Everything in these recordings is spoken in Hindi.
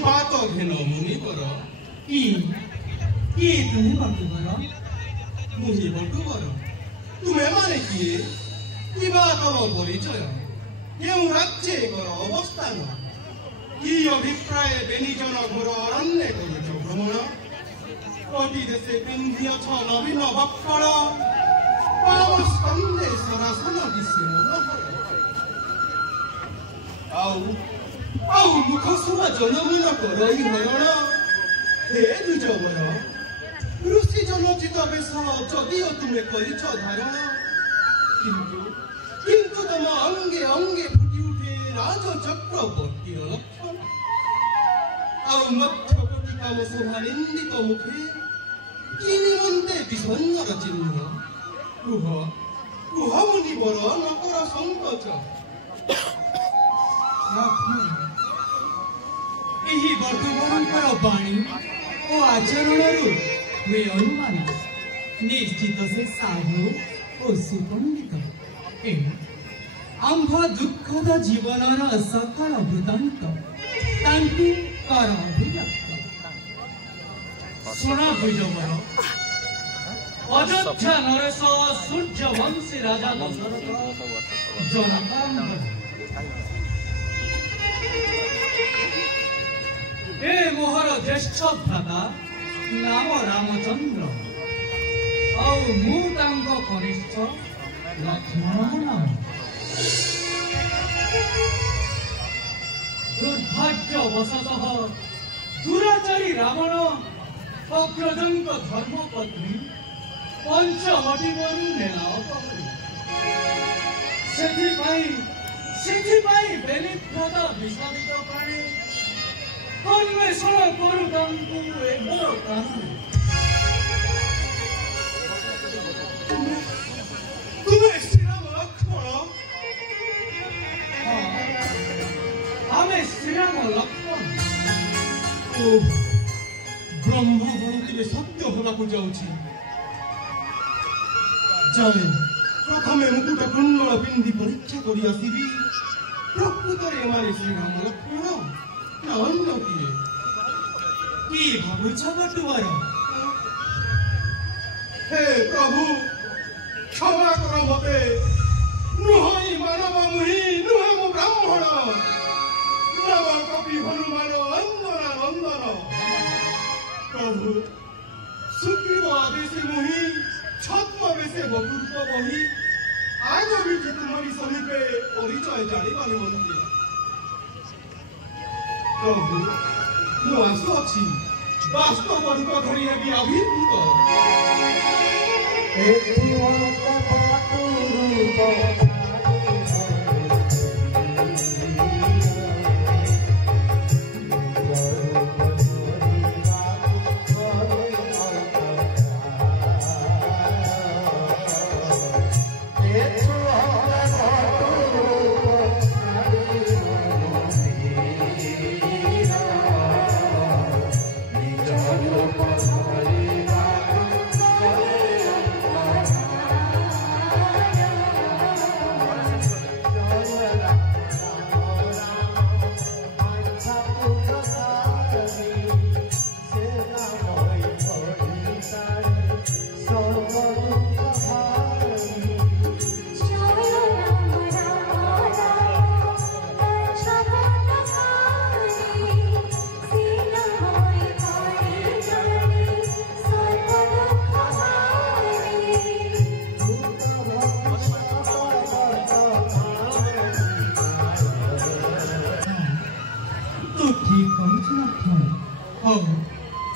बात घेन मुनिवर की तुम्हें बटुबर मुझे बटुबर तुम्हें माने किए कि बात परिचय केउ राज्य अवस्थान कि अभिप्राय बेनिजन घोर अरण्य करुच भ्रमण प्रति देशे पिंधियछ नवीन बक्कल पाव स्कंदे सरासन दिशे आउ मुख सुरा जनमन करई हरण हे द्विजवर ऋषि जनचित बेश जदिओ तुम्हें करिछ धारण किंतु तम अंगे अंगे फुटी उठे राज चक्रवर्ती लक्षण आउ मध्यकोटि काम सभा निंदित मुखे कि निमंते विसन्नर चिन्ह कुह मुनिवर नकर संकोच यही बटुबरंकर बाणी और आचरण हुए अनुमान निश्चित से साधु और सुपंडित एवं आंभ दुखद जीवन सकल वृतांत कर अभिव्यक्त सुना द्विजवर अयोध्या नरेश सूर्यवंशी राजा दशरथ जनक ए मोहर ज्येष्ठ भ्राता नाम रामचंद्र और मुतांग कनिष्ठ लक्ष्मण नाम दुर्भाग्यवशतः दुराचारी रावण अग्रजंक धर्मपत्नी पंचवटीवरु नेला अपहरी सेथिपाई बेनिफ्रता विषादित प्राणी अन्वेषण करुतंतु एवं कानून तुम्हें श्रीराम लक्ष्मण हमें श्रीराम लक्ष्मण ब्रह्म गणति सत्य होगा जाऊँगी जाए प्रथमे मुकुट कुंडल पिंधि परीक्षा करी आसबि प्रकृत एमारे श्रीराम लक्ष्मण ना अन्य किए कि भावुछ बटुबर हे प्रभु क्षमा कर मते नुहई मानव मुहि नुहे मो ब्राह्मण नव कपि हनुमान वंदन वंदन प्रभु सुग्रीव आदेश मुहि छद्म बेसे बपुर्प बही आज भी तुम्हारी समीपे परिचय जानी पारिबंती प्रभु मु आसुअछि वास्तव रूप धरी हेबि अभिभूत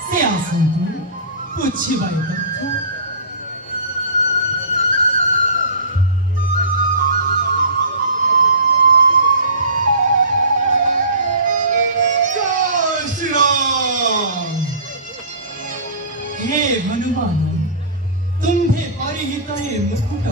से आसंतु पुछिबाई तथ्य हे हनुमान तुम्हें परिहित हे मुकुट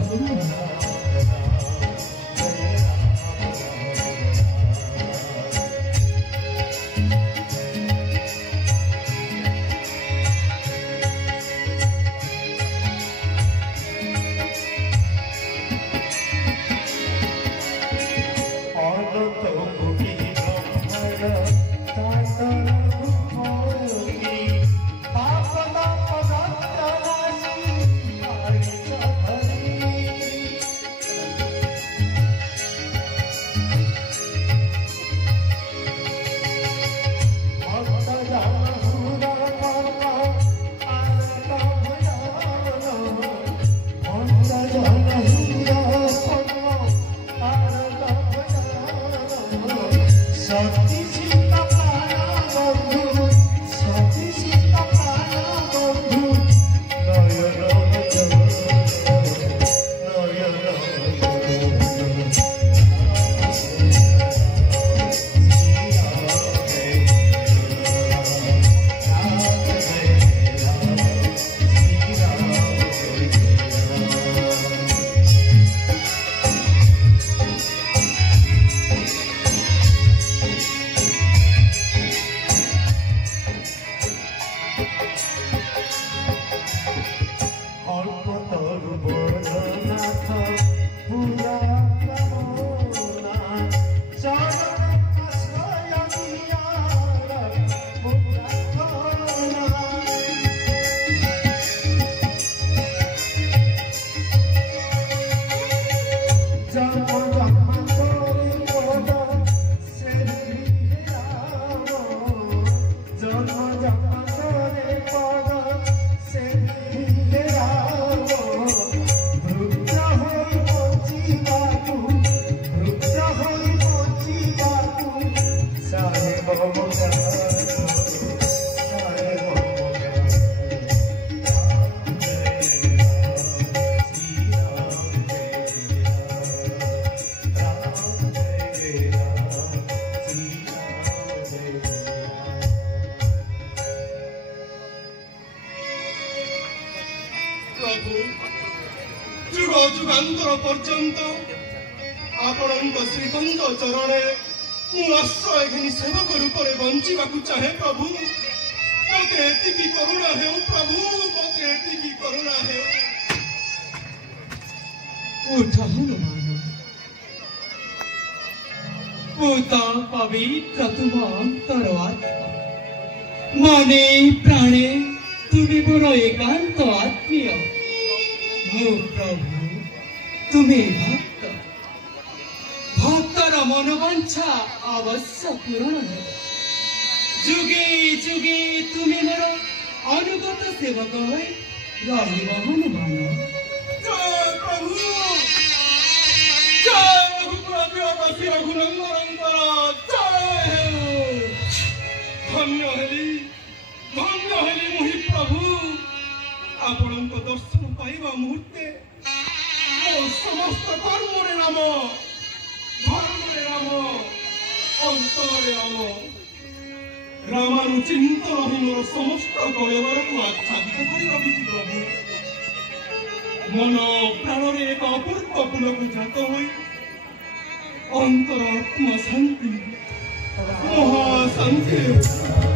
Tata जुग जुगांतर पर्यंत आपणक श्रीकंद चरणे आश्रय घनी सेवक रूप में बंचा चाहे प्रभु मत एति करुणा हे प्रभु मत एति करुणा हे उठ हनुमान पूता पवित्र तुम अंतर आत्मा मने प्राणे तुम्हें मोर एकांत आत्मीय मो प्रभु तुम्हें भक्त भक्तर मनोवांछा अवश्य पूरण है जुगे जुगे तुम्हें मोर अनुगत सेवक रहिब हनुमान जय प्रभु जय रघुपति रघुनंदन जय धन्य हेली मुहि प्रभु आपण दर्शन पाइबा मुहूर्ते समस्त कर्म नाम अंतर रामानुचिंतन ही मोर समस्त कलेवर को आच्छादित कर प्रभु मन प्राण एक अपूर्व फूल को जात हो अंतर आत्मा शांति महाशांति